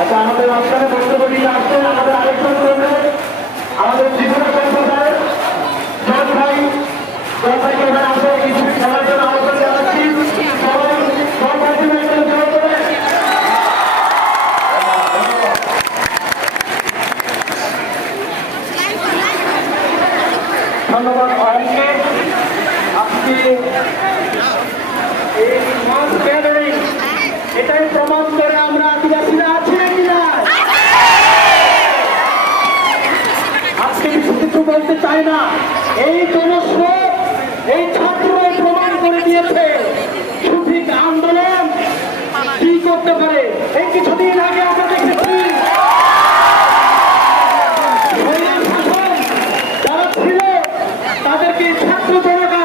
আচ্ছা, আমাদের মাঝখানে বক্তব্য নিয়ে আসছেন আমাদের আরেকজন করবে আমাদের জীবন সম্প্রদায়ের জজ ভাইকে এখানে আসে কিছু খেলার জন্য আলোচনা জানাচ্ছি। সবাই সরকার জন্য এখানে জয় করে ধন্যবাদ অয়নকে। আজকে এই মাস গ্যাদারিং এটাই প্রমাণ করে আমরা আদিবাসীরা আছি নাকি না। আজকে কিছু বলতে চাই না, এই জনস্রোত এই ছাত্ররাই প্রমাণ করে দিয়েছে সঠিক আন্দোলন কি করতে পারে। এই কিছুদিন আগে আমরা দেখেছি শাসন যারা ছিল তাদেরকে ছাত্র জনতা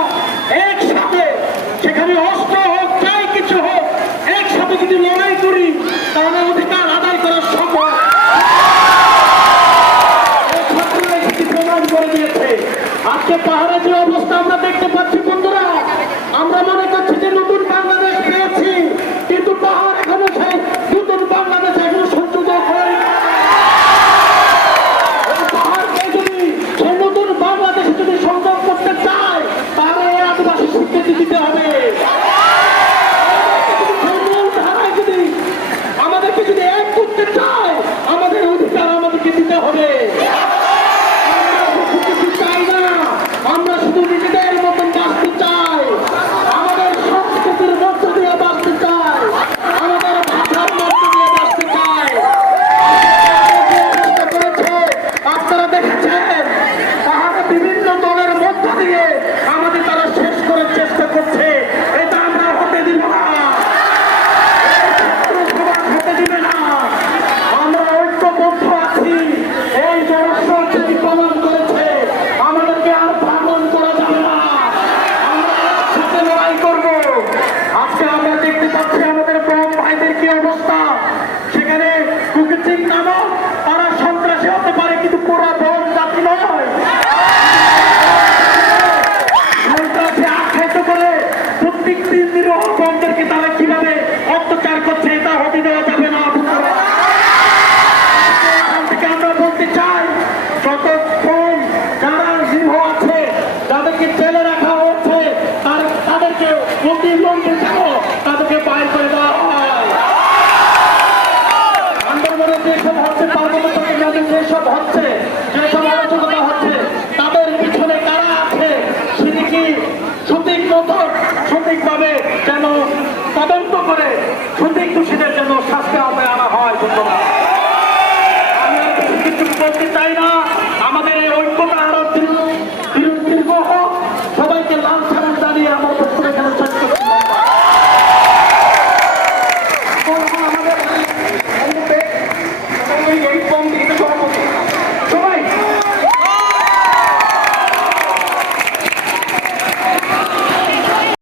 একসাথে সেখানে অস্ত্র হোক যাই কিছু হোক একসাথে যদি লড়াই করি তাহলে অধিকার আদায় করা সম্ভব। ছাত্ররা এটি প্রমাণ করে দিয়েছে। আজকে পাহাড়ে যে অবস্থা আমরা দেখতে পাচ্ছি বন্ধুরা, আমরা মনে করছি যে নতুন বাংলাদেশ পেয়েছি, কিন্তু পাহাড় এখনো সেই নতুন বাংলাদেশ এখনো সহ্য করে। পাহাড়কে যদি সেই নতুন বাংলাদেশে যদি সংগ্রাম করতে চায় তাহলে এই আদিবাসী স্বীকৃতি দিতে হবে। আমাদেরকে যদি এক করতে চায় আমাদের অধিকার আমাদেরকে দিতে হবে। চাই না আমরা শুধু নিজেদের মতন বাঁচতে চাই, আমাদের সংস্কৃতির মধ্য দিয়ে বাঁচতে চাই, আমাদের ভাষার মধ্য দিয়ে বাঁচতে চাই। আপনারা দেখেছেন পাহাড়ে বিভিন্ন দলের মধ্য দিয়ে আমাদের তারা শেষ করার চেষ্টা করছে। এটা আমরা হতে দিব না, হতে দিবে না। আমরা ঐক্যবদ্ধ আছি। এই জনস্রোত যেটি প্রমাণ করেছে আমাদেরকে আর ভাঙন করা যাবে না। আমরা একসাথে লড়াই করব। আজকে আমরা দেখতে পাচ্ছি আমাদের বড় ভাইদের কি অবস্থা। সেখানে কুকিচিং নামক